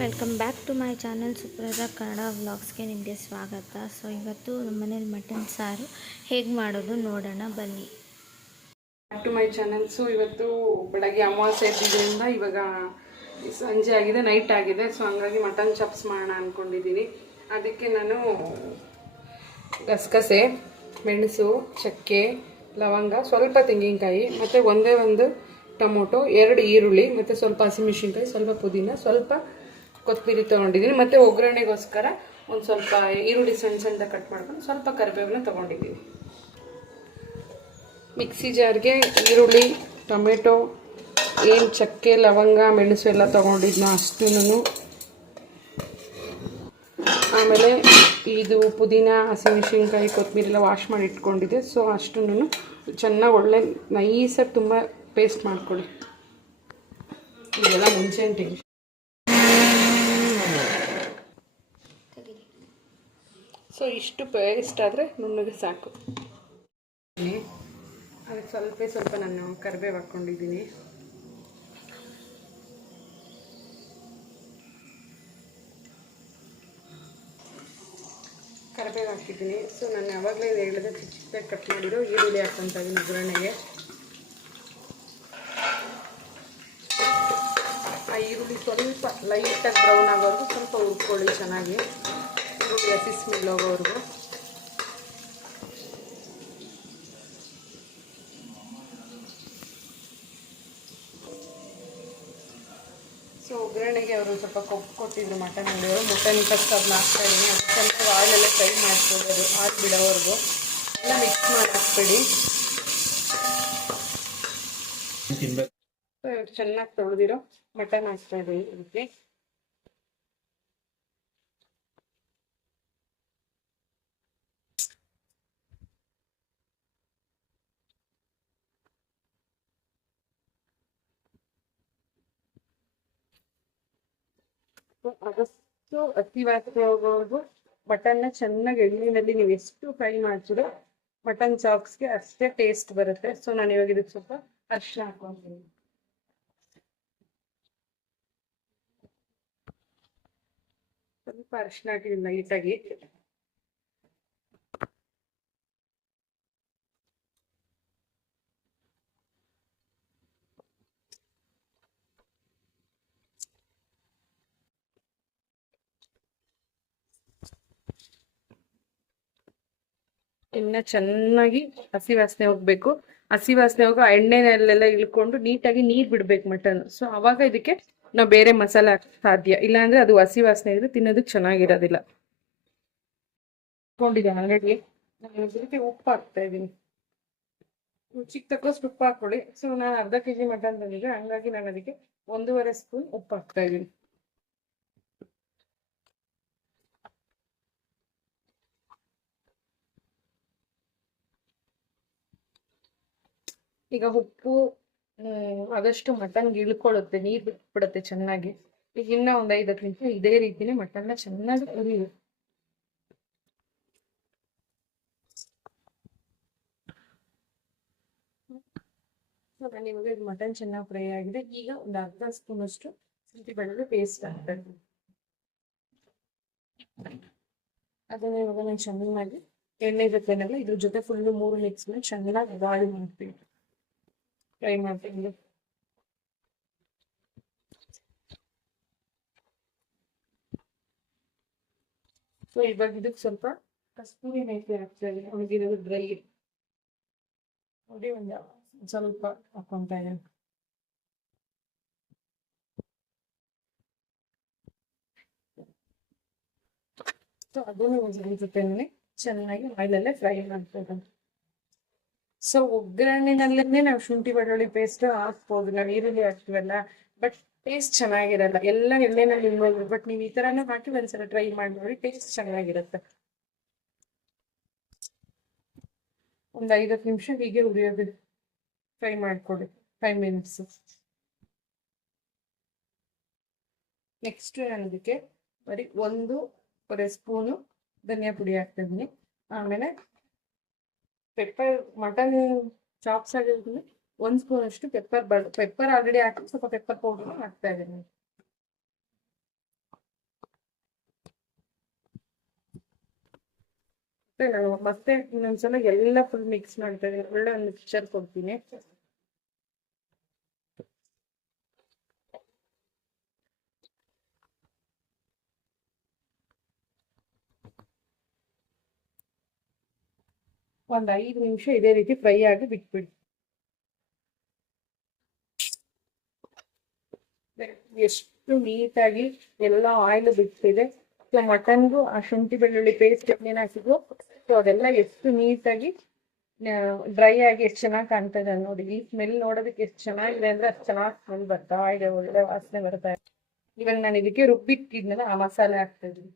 Welcome back to my channel Supraja Kannada ವ್ಲಾಗ್ಸ್ಗೆ ನಿಮಗೆ ಸ್ವಾಗತ. ಸೊ ಇವತ್ತು ನಮ್ಮ ಮನೇಲಿ ಮಟನ್ ಸಾರು ಹೇಗೆ ಮಾಡೋದು ನೋಡೋಣ ಬನ್ನಿ. Back to my channel. So ಇವತ್ತು ಬೆಳಗ್ಗೆ ಅಮಾವಾಸ್ಯೆ ಇದ್ದಿದ್ದರಿಂದ ಇವಾಗ ಸಂಜೆ ಆಗಿದೆ, ನೈಟ್ ಆಗಿದೆ. ಸೊ ಹಂಗಾಗಿ ಮಟನ್ ಚಾಪ್ಸ್ ಮಾಡೋಣ ಅಂದ್ಕೊಂಡಿದ್ದೀನಿ. ಅದಕ್ಕೆ ನಾನು ಗಸಗಸೆ, ಮೆಣಸು, ಚಕ್ಕೆ, ಲವಂಗ, ಸ್ವಲ್ಪ ತೆಂಗಿನಕಾಯಿ ಮತ್ತು ಒಂದೇ ಒಂದು ಟೊಮೊಟೊ, 2 ಈರುಳ್ಳಿ ಮತ್ತು ಸ್ವಲ್ಪ ಹಸಿಮೆಣಸಿನ್ಕಾಯಿ, ಸ್ವಲ್ಪ ಪುದೀನ, ಸ್ವಲ್ಪ ಕೊತ್ತಂಬರಿ ತೊಗೊಂಡಿದ್ದೀನಿ. ಮತ್ತು ಒಗ್ಗರಣೆಗೋಸ್ಕರ ಒಂದು ಸ್ವಲ್ಪ ಈರುಳ್ಳಿ ಸಣ್ಣ ಸಣ್ಣದಾಗಿ ಕಟ್ ಮಾಡ್ಕೊಂಡು ಸ್ವಲ್ಪ ಕರಿಬೇವನ್ನ ತೊಗೊಂಡಿದ್ದೀನಿ. ಮಿಕ್ಸಿ ಜಾರ್ಗೆ ಈರುಳ್ಳಿ, ಟೊಮೆಟೊ, ಚಕ್ಕೆ, ಲವಂಗ, ಮೆಣಸು ಎಲ್ಲ ತೊಗೊಂಡಿದ್ನೋ ಅಷ್ಟೂ, ಆಮೇಲೆ ಇದು ಪುದೀನ, ಹಸಿಮೆಣಸಿನ್ಕಾಯಿ, ಕೊತ್ತಂಬರಿ ಎಲ್ಲ ವಾಶ್ ಮಾಡಿ ಇಟ್ಕೊಂಡಿದ್ದೆ. ಸೊ ಅಷ್ಟೂ ಚೆನ್ನಾಗಿ ಒಳ್ಳೆ ನೈಸಾಗಿ ತುಂಬ ಪೇಸ್ಟ್ ಮಾಡ್ಕೊಳ್ಳಿ. ಇದೆಲ್ಲ ಮುಂಚೆನೇ ಟೇಸ್ಟ್. ಸೊ ಇಷ್ಟು ಪೇಸ್ಟ್ ಆದರೆ ನುಣ್ಣಗೆ ಸಾಕು. ಅದಕ್ಕೆ ಸ್ವಲ್ಪ ನಾನು ಕರಿಬೇವು ಹಾಕ್ಕೊಂಡಿದ್ದೀನಿ. ಕರಿಬೇವು ಹಾಕಿದ್ದೀನಿ. ಸೊ ನಾನು ಯಾವಾಗಲೇ ಹೇಳಿದೆ ಚಿಕ್ಕ ಚಿಕ್ಕದಾಗಿ ಕಟ್ ಮಾಡಿರೋ ಈರುಳ್ಳಿ ಹಾಕ್ಕೊತಾ ಇದ್ದೀನಿ ಒಗ್ಗರಣೆಗೆ. ಆ ಈರುಳ್ಳಿ ಸ್ವಲ್ಪ ಲೈಟಾಗಿ ಬ್ರೌನ್ ಆಗೋವರೆಗೂ ಸ್ವಲ್ಪ ಹುರ್ಕೊಳ್ಳಿ ಚೆನ್ನಾಗಿ. ಈರುಳ್ಳಿ ಹಸಿ ಸ್ಮೆಲ್ ಹೋಗೋವರೆಗೂ. ಸೊ ಒಗ್ಗರಣೆಗೆ ಅವರು ಸ್ವಲ್ಪ ಕೊಬ್ಬು ಕೊಟ್ಟಿದ್ರು ಮಟನ್ ಅಂಗಡಿಯವರು. ಮಟನ್ ಫಸ್ಟ್ ಅದನ್ನ ಹಾಕ್ತಾ ಇದ್ದೀನಿ. ಅದು ಸ್ವಲ್ಪ ಆಯಿಲೆಲ್ಲ ಫ್ರೈ ಮಾಡ್ಕೊಬೋದು, ಆರು ಬಿಡೋವರೆಗೂ. ಎಲ್ಲ ಮಿಕ್ಸ್ ಮಾಡಿ ಹಾಕ್ಬೇಡಿ. ಚೆನ್ನಾಗಿ ತೊಳೆದಿರೋ ಮಟನ್ ಹಾಕ್ತಾ ಇದ್ದೀನಿ ಅದಕ್ಕೆ. ಆದಷ್ಟು ಅತಿ ವಾಸನೆ ಹೋಗೋವರೆಗೂ ಮಟನ್ನ ಚೆನ್ನಾಗಿ ಎಣ್ಣೆಯಲ್ಲಿ ನೀವು ಎಷ್ಟು ಫ್ರೈ ಮಾಡ್ತೀರೋ ಮಟನ್ ಚಾಪ್ಸ್ಗೆ ಅಷ್ಟೇ ಟೇಸ್ಟ್ ಬರುತ್ತೆ. ಸೊ ನಾನು ಇವಾಗ ಇದಕ್ಕೆ ಸ್ವಲ್ಪ ಅರಿಶಿನ ಹಾಕ್ಕೊಂತೀನಿ. ಸ್ವಲ್ಪ ಅರಿಶಿನ ಹಾಕಿದ್ದೀನಿ ಲೈಟಾಗಿ. ಇನ್ನು ಚೆನ್ನಾಗಿ ಹಸಿ ವಾಸನೆ ಹೋಗ್ಬೇಕು. ಹಸಿ ವಾಸನೆ ಹೋಗೋ ಎಣ್ಣೆನಲ್ಲೆಲ್ಲ ಇಳ್ಕೊಂಡು ನೀಟಾಗಿ ನೀರು ಬಿಡ್ಬೇಕು ಮಟನ್. ಸೊ ಅವಾಗ ಇದಕ್ಕೆ ನಾವು ಬೇರೆ ಮಸಾಲೆ ಹಾಕಿ ಸಾಧ್ಯ. ಇಲ್ಲಾಂದ್ರೆ ಅದು ಹಸಿ ವಾಸನೆ ಇದ್ರೆ ತಿನ್ನೋದಕ್ಕೆ ಚೆನ್ನಾಗಿರೋದಿಲ್ಲ. ಹಾಕೊಂಡಿದ್ದೆ ಆಲ್ರೆಡಿ. ನಾನು ಇದಕ್ಕೆ ಉಪ್ಪು ಹಾಕ್ತಾ ಇದ್ದೀನಿ. ರುಚಿಗೆ ತಕ್ಕಷ್ಟು ಉಪ್ಪು ಹಾಕೊಳ್ಳಿ. ಸೊ ನಾನು ಅರ್ಧ ಕೆಜಿ ಮಟನ್ ತಂದಿದ್ದೆ, ಹಂಗಾಗಿ ನಾನು ಅದಕ್ಕೆ 1.5 ಸ್ಪೂನ್ ಉಪ್ಪು ಹಾಕ್ತಾ ಇದ್ದೀನಿ. ಈಗ ಉಪ್ಪು ಆದಷ್ಟು ಮಟನ್ಗೆ ಇಳ್ಕೊಳ್ಳುತ್ತೆ, ನೀರು ಬಿಟ್ಬಿಡುತ್ತೆ ಚೆನ್ನಾಗಿ. ಈಗ ಇನ್ನೂ ಒಂದು 5 ನಿಮಿಷ ಇದೇ ರೀತಿನೇ ಮಟನ್ನ ಚೆನ್ನಾಗಿ ಹುರಿಯುತ್ತೆ. ನಾನು ಇವಾಗ ಇದು ಮಟನ್ ಚೆನ್ನಾಗಿ ಫ್ರೈ ಆಗಿದೆ. ಈಗ ಒಂದು ಅರ್ಧ ಸ್ಪೂನ್ ಅಷ್ಟು ಶುಂಠಿ ಬೆಳ್ಳುಳ್ಳಿ ಪೇಸ್ಟ್ ಹಾಕ್ತಾ ಇದ್ದೀನಿ. ಅದನ್ನ ಇವಾಗ ನಾನು ಚೆನ್ನಾಗಿ ಎಣ್ಣೆ ಜೊತೆನೆಲ್ಲ ಇದ್ರ ಜೊತೆ ಫುಲ್ಲು 3 ಮಿಕ್ಸ್ ಮಾಡಿ ಚೆನ್ನಾಗಿ ಬಾಯ್ಲ್ ಮಾಡ್ತೀನಿ, ಫ್ರೈ ಮಾಡ್ತೀನಿ. ಸೊ ಇವಾಗ ಇದಕ್ಕೆ ಸ್ವಲ್ಪ ಕಸ್ತೂರಿ ಮೇಥಿ ಹಾಕ್ತಾ ಇದ್ದೀನಿ. ಒಣಗಿರೋದು ಡ್ರೈ ನೋಡಿ, ಒಂದು ಸ್ವಲ್ಪ ಹಾಕೊಂತ ಇದ್ದೀನಿ. ಸೊ ಅದನ್ನು ಒಂದ್ರ ಜೊತೆನೆ ಚೆನ್ನಾಗಿ ಆಯಿಲಲ್ಲೇ ಫ್ರೈ ಮಾಡ್ತಾ. ಸೊ ಒಗ್ಗರಣೆನಲ್ಲೇ ನಾವು ಶುಂಠಿ ಬೆಳ್ಳುಳ್ಳಿ ಪೇಸ್ಟ್ ಹಾಕ್ಬೋದು, ನಾವು ಈರುಳ್ಳಿ ಹಾಕ್ತೀವಲ್ಲ, ಬಟ್ ಟೇಸ್ಟ್ ಚೆನ್ನಾಗಿರಲ್ಲ. ಎಲ್ಲ ಎಣ್ಣೆನಲ್ಲಿ ಇಳ್ಬೋದು. ಬಟ್ ನೀವು ಈ ಥರನೂ ಹಾಕಿ ಒಂದ್ಸಲ ಟ್ರೈ ಮಾಡಿ ನೋಡಿ, ಟೇಸ್ಟ್ ಚೆನ್ನಾಗಿರುತ್ತೆ. ಒಂದು 5 ನಿಮಿಷ ಹೀಗೆ ಉರಿಯೋದು ಫ್ರೈ ಮಾಡಿಕೊಡಿ, 5 ಮಿನಿಟ್ಸು. ನೆಕ್ಸ್ಟ್ ನಾನು ಅದಕ್ಕೆ ಬರೀ 1.5 ಸ್ಪೂನು ಧನಿಯಾ ಪುಡಿ ಹಾಕ್ತಿದ್ದೀನಿ. ಆಮೇಲೆ ಪೆಪ್ಪರ್, ಮಟನ್ ಚಾಪ್ಸ್ ಆಗಿರೋದ್ರಿಂದ 1 ಸ್ಪೂನ್ ಅಷ್ಟು ಪೆಪ್ಪರ್ ಆಲ್ರೆಡಿ ಹಾಕಿ ಸ್ವಲ್ಪ ಪೆಪ್ಪರ್ ಪೌಡರ್ ಹಾಕ್ತಾ ಇದ್ದೀನಿ. ನಾನು ಮತ್ತೆ ಇನ್ನೊಂದ್ಸಲ ಎಲ್ಲ ಫುಲ್ ಮಿಕ್ಸ್ ಮಾಡ್ತಾ ಇದ್ದೀನಿ. ಒಳ್ಳೆ ಒಂದು ಮಿಕ್ಸ್ಚರ್ ಕೊಡ್ತೀನಿ. ಒಂದು 5 ನಿಮಿಷ ಇದೇ ರೀತಿ ಫ್ರೈ ಆಗಿ ಬಿಟ್ಬಿಡಿ. ಎಷ್ಟು ನೀಟಾಗಿ ಎಲ್ಲ ಆಯಿಲ್ ಬಿಡ್ತಿದೆ. ಸೊ ಮಟನ್ಗೂ ಆ ಶುಂಠಿ ಬೆಳ್ಳುಳ್ಳಿ ಪೇಸ್ಟ್ ಏನೇನು ಹಾಕಿದ್ರು ಸೊ ಅದೆಲ್ಲ ಎಷ್ಟು ನೀಟಾಗಿ ಡ್ರೈ ಆಗಿ ಎಷ್ಟು ಚೆನ್ನಾಗಿ ಕಾಣ್ತಾ ಇದೆ ನೋಡಿ. ಈ ಸ್ಮೆಲ್ ನೋಡೋದಕ್ಕೆ ಎಷ್ಟು ಚೆನ್ನಾಗಿದೆ ಅಂದ್ರೆ ಅಷ್ಟು ಚೆನ್ನಾಗಿ ಸ್ಮೆಲ್ ಬರ್ತಾ ಇದೆ, ಒಳ್ಳೆ ವಾಸನೆ ಬರ್ತಾ ಇದೆ. ಇವಾಗ ನಾನು ಇದಕ್ಕೆ ರುಬ್ಬಿಟ್ಟಿದ್ಮೇಲೆ ಆ ಮಸಾಲೆ ಹಾಕ್ತಾ ಇದ್ದೀನಿ.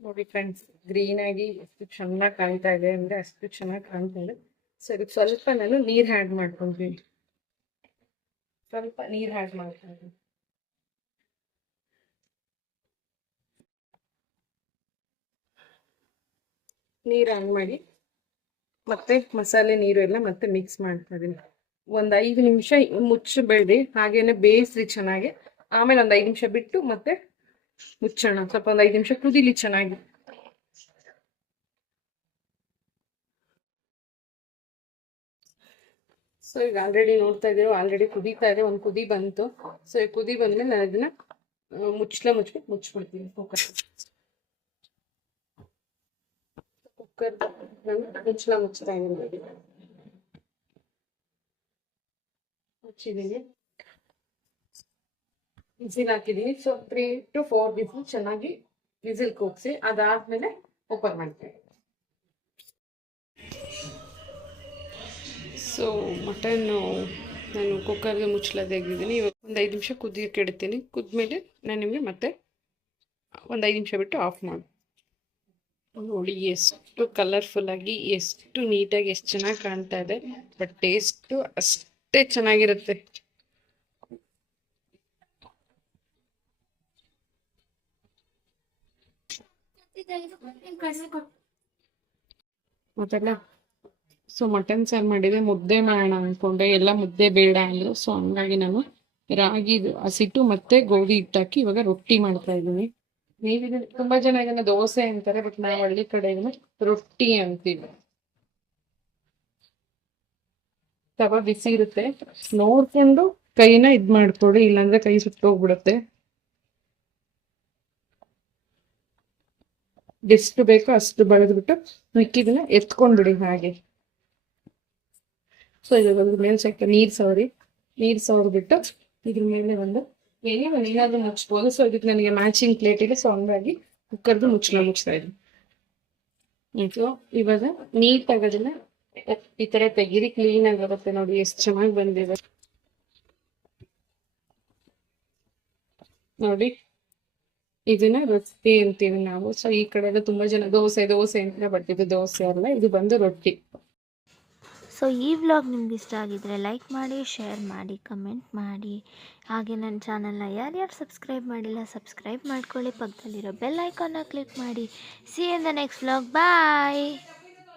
ನೋಡಿ ಫ್ರೆಂಡ್ಸ್, ಗ್ರೀನ್ ಆಗಿ ಎಷ್ಟು ಚೆನ್ನಾಗಿ ಕಾಣ್ತಾ ಇದೆ ಅಂದ್ರೆ ಅಷ್ಟು ಚೆನ್ನಾಗಿ ಕಾಣ್ತಾ ಇದೆ. ಸೊ ಇದಕ್ಕೆ ಸ್ವಲ್ಪ ನಾನು ನೀರು ಆ್ಯಡ್ ಮಾಡ್ಕೊಂತೀನಿ. ಸ್ವಲ್ಪ ನೀರು ಆ್ಯಡ್ ಮಾಡ್ತಾ ಇದ್ದೀನಿ. ನೀರು ಆನ್ ಮಾಡಿ ಮತ್ತೆ ಮಸಾಲೆ ನೀರು ಎಲ್ಲ ಮತ್ತೆ ಮಿಕ್ಸ್ ಮಾಡ್ತಾ ಇದ್ದೀನಿ. ಒಂದು 5 ನಿಮಿಷ ಮುಚ್ಚಬೇಡಿ, ಹಾಗೇನೆ ಬೇಯಿಸ್ರಿ ಚೆನ್ನಾಗಿ. ಆಮೇಲೆ ಒಂದು 5 ನಿಮಿಷ ಬಿಟ್ಟು ಮತ್ತೆ ಮುಚ್ಚೋಣ. ಸ್ವಲ್ಪ ಒಂದು 5 ನಿಮಿಷ ಕುದಿಲಿ ಚೆನ್ನಾಗಿ. ಸೊ ಈಗ ಆಲ್ರೆಡಿ ನೋಡ್ತಾ ಇದ್ದೀವಿ, ಆಲ್ರೆಡಿ ಕುದೀತಾ ಇದೆ. ಒಂದು ಕುದಿ ಬಂತು. ಸೊ ಈ ಕುದಿ ಬಂದ್ಮೇಲೆ ನಾನು ಅದನ್ನ ಮುಚ್ಬಿಡ್ತೀನಿ ಕುಕ್ಕರ್ ಮುಚ್ತಾ ಇದ್ದೀನಿ. ಮುಚ್ಚಿದ್ದೀನಿ, ವಿಸಿಲ್ ಹಾಕಿದ್ದೀನಿ. ಸೊ 3 to 4 ವಿಸಿಲ್ ಚೆನ್ನಾಗಿ ವಿಸಿಲ್ ಕೂಗಿಸಿ ಅದಾದ್ಮೇಲೆ ಓಪನ್ ಮಾಡ್ತೀನಿ. ಸೊ ಮಟನ್ನು ನಾನು ಕುಕ್ಕರ್ಗೆ ಮುಚ್ಚಳ ತೆಗೆದಿದ್ದೀನಿ. ಇವಾಗ ಒಂದು 5 ನಿಮಿಷ ಕುದಿಯೋಕೆ ಇಡ್ತೀನಿ. ಕುದ್ಮೇಲೆ ನಾನು ನಿಮಗೆ ಮತ್ತೆ ಒಂದು 5 ನಿಮಿಷ ಬಿಟ್ಟು ಆಫ್ ಮಾಡಿ. ನೋಡಿ ಎಷ್ಟು ಕಲರ್ಫುಲ್ಲಾಗಿ, ಎಷ್ಟು ನೀಟಾಗಿ, ಎಷ್ಟು ಚೆನ್ನಾಗಿ ಕಾಣ್ತಾ ಇದೆ. ಬಟ್ ಟೇಸ್ಟು ಅಷ್ಟೇ ಚೆನ್ನಾಗಿರುತ್ತೆ. ಮತ್ತೆಲ್ಲ ಸೊ ಮಟನ್ ಸಾರು ಮಾಡಿದೆ, ಮುದ್ದೆ ಮಾಡೋಣ ಅಂದ್ಕೊಂಡೆ. ಎಲ್ಲ ಮುದ್ದೆ ಬೇಡ ಅಂದರು. ಸೊ ಹಂಗಾಗಿ ನಾನು ರಾಗಿ ಹಸಿಟ್ಟು ಮತ್ತೆ ಗೋಧಿ ಹಿಟ್ಟಾಕಿ ಇವಾಗ ರೊಟ್ಟಿ ಮಾಡ್ತಾ ಇದ್ದೀನಿ. ನೀವಿದೆ ತುಂಬಾ ಜನ ಇದನ್ನ ದೋಸೆ ಅಂತಾರೆ, ಬಟ್ ನಾವು ಹಳ್ಳಿ ಕಡೆ ಇದನ್ನ ರೊಟ್ಟಿ ಅಂತೀವಿ. ತವ ಬಿಸಿ ಇರುತ್ತೆ, ನೋಡ್ಕೊಂಡು ಕೈನ ಇದ್ ಮಾಡ್ಕೊಡಿ, ಇಲ್ಲಾಂದ್ರೆ ಕೈ ಸುಟ್ಟೋಗ್ಬಿಡುತ್ತೆ. ಎಷ್ಟು ಬೇಕೋ ಅಷ್ಟು ಬಳೆದ್ಬಿಟ್ಟು ಮಿಕ್ಕಿದನ್ನ ಎತ್ಕೊಂಡ್ಬಿಡಿ ಹಾಗೆ. ಸೊ ಇದ್ರ ಮೇಲೆ ಸ್ವಲ್ಪ ನೀರು ಸವರ್ಬಿಟ್ಟು ಇದ್ರ ಮೇಲೆ ಏನಾದ್ರೂ ಮುಚ್ಬೋದು. ಸೊ ಇದಕ್ಕೆ ನನಗೆ ಮ್ಯಾಚಿಂಗ್ ಪ್ಲೇಟ್ ಇದೆ. ಸೊ ಹಂಗಾಗಿ ಕುಕ್ಕರ್ದು ಮುಚ್ತಾ ಇದ್ದೀನಿ. ಸೊ ಇವಾಗ ನೀಟಾಗಿ ಅದನ್ನ ಈ ತರ ತೆಗೀರಿ, ಕ್ಲೀನ್ ಆಗಿ ಬರುತ್ತೆ. ನೋಡಿ ಎಷ್ಟು ಚೆನ್ನಾಗಿ ಬಂದಿದೆ ನೋಡಿ. ಇದನ್ನ ರೊಟ್ಟಿ ಅಂತೀವಿ ನಾವು. ಸೊ ಈ ಕಡೆ ಎಲ್ಲ ತುಂಬಾ ಜನ ದೋಸೆ ಅಂತ, ಬಟ್ ಇದು ದೋಸೆ ಅಲ್ಲ, ಇದು ಬಂದು ರೊಟ್ಟಿ. ಸೊ ಈ ವ್ಲಾಗ್ ನಿಮ್ಗೆ ಇಷ್ಟ ಆಗಿದ್ರೆ ಲೈಕ್ ಮಾಡಿ, ಶೇರ್ ಮಾಡಿ, ಕಮೆಂಟ್ ಮಾಡಿ. ಹಾಗೆ ನನ್ನ ಚಾನಲ್ನ ಯಾರ್ಯಾರು ಸಬ್ಸ್ಕ್ರೈಬ್ ಮಾಡಿಲ್ಲ ಸಬ್ಸ್ಕ್ರೈಬ್ ಮಾಡ್ಕೊಳ್ಳಿ. ಪಕ್ಕದಲ್ಲಿರೋ ಬೆಲ್ ಐಕಾನ್ನ ಕ್ಲಿಕ್ ಮಾಡಿ. See you in the next vlog. Bye.